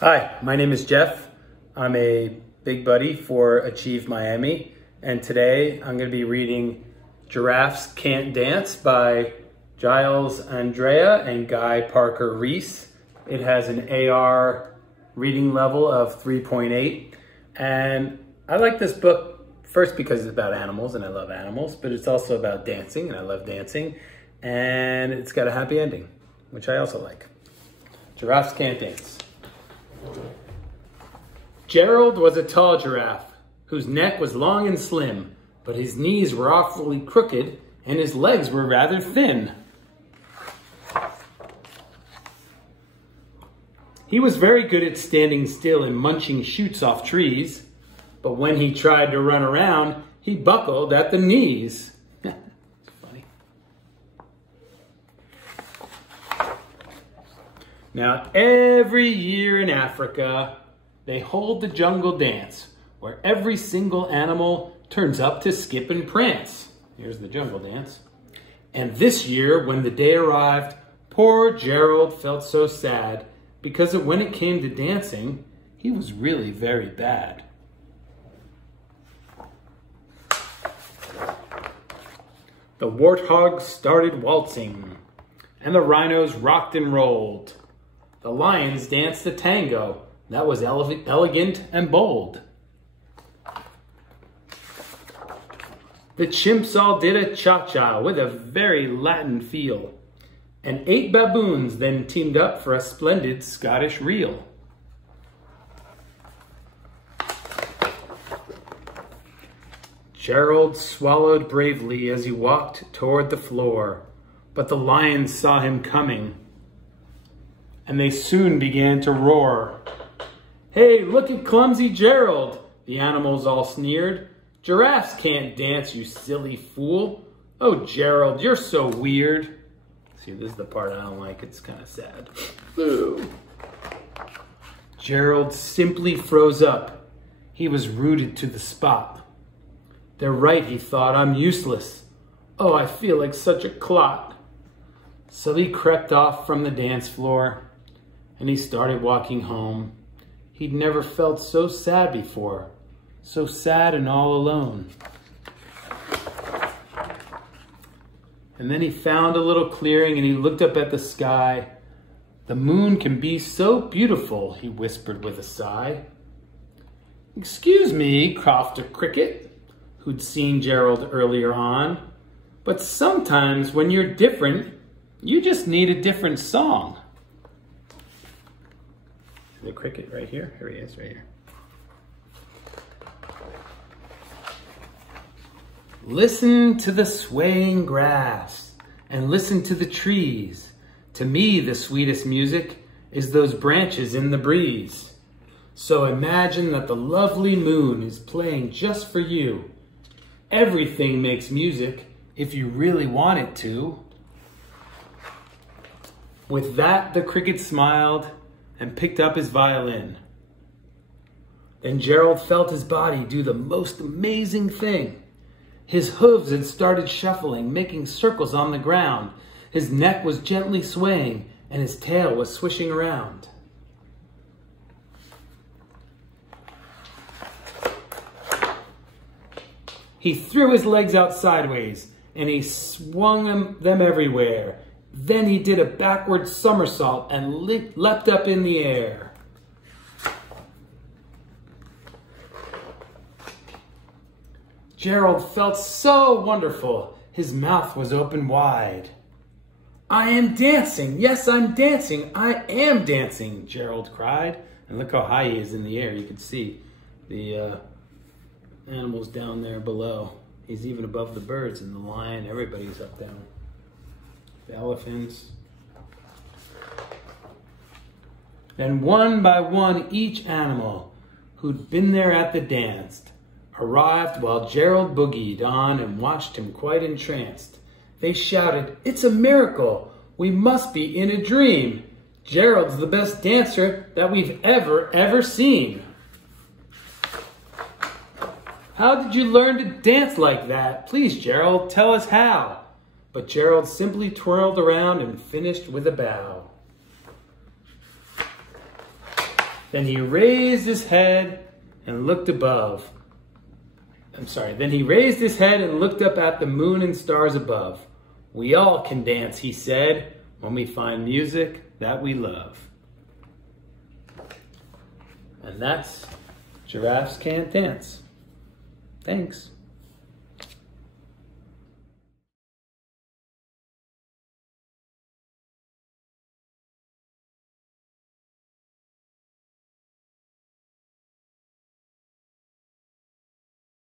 Hi, my name is Jeff. I'm a big buddy for Achieve Miami, and today I'm going to be reading Giraffes Can't Dance by Giles, Andreae, and Guy Parker Reese. It has an AR reading level of 3.8, and I like this book first because it's about animals, and I love animals, but it's also about dancing, and I love dancing, and it's got a happy ending, which I also like. Giraffes Can't Dance. Gerald was a tall giraffe whose neck was long and slim, but his knees were awfully crooked and his legs were rather thin. He was very good at standing still and munching shoots off trees, but when he tried to run around, he buckled at the knees. It's funny. Now, every year in Africa, they hold the jungle dance, where every single animal turns up to skip and prance. Here's the jungle dance. And this year, when the day arrived, poor Gerald felt so sad, because when it came to dancing, he was really very bad. The warthogs started waltzing, and the rhinos rocked and rolled. The lions danced a tango that was elegant and bold. The chimps all did a cha-cha with a very Latin feel, and 8 baboons then teamed up for a splendid Scottish reel. Gerald swallowed bravely as he walked toward the floor, but the lions saw him coming, and they soon began to roar. "Hey, look at clumsy Gerald," the animals all sneered. "Giraffes can't dance, you silly fool. Oh, Gerald, you're so weird." See, this is the part I don't like. It's kind of sad. Boo. Gerald simply froze up. He was rooted to the spot. "They're right," he thought. "I'm useless. Oh, I feel like such a clot." So he crept off from the dance floor, and he started walking home. He'd never felt so sad before, so sad and all alone. And then he found a little clearing and he looked up at the sky. "The moon can be so beautiful," he whispered with a sigh. "Excuse me," coughed a cricket, who'd seen Gerald earlier on, "but sometimes when you're different, you just need a different song." The cricket right here. Here he is, right here. "Listen to the swaying grass and listen to the trees. To me, the sweetest music is those branches in the breeze. So imagine that the lovely moon is playing just for you. Everything makes music if you really want it to." With that, the cricket smiled and picked up his violin. Then Gerald felt his body do the most amazing thing. His hooves had started shuffling, making circles on the ground. His neck was gently swaying, and his tail was swishing around. He threw his legs out sideways, and he swung them everywhere. Then he did a backward somersault and leapt up in the air. Gerald felt so wonderful. His mouth was open wide. "I am dancing. Yes, I'm dancing. I am dancing," Gerald cried. And look how high he is in the air. You can see the animals down there below. He's even above the birds and the lion. Everybody's up down. The elephants. Then one by one, each animal who'd been there at the dance arrived while Gerald boogied on and watched him quite entranced. They shouted, "It's a miracle! We must be in a dream! Gerald's the best dancer that we've ever seen!" "How did you learn to dance like that? Please, Gerald, tell us how." But Gerald simply twirled around and finished with a bow. Then he raised his head and looked above. Then he raised his head and looked up at the moon and stars above. We all can dance, he said, when we find music that we love. And that's Giraffes Can't Dance. Thanks.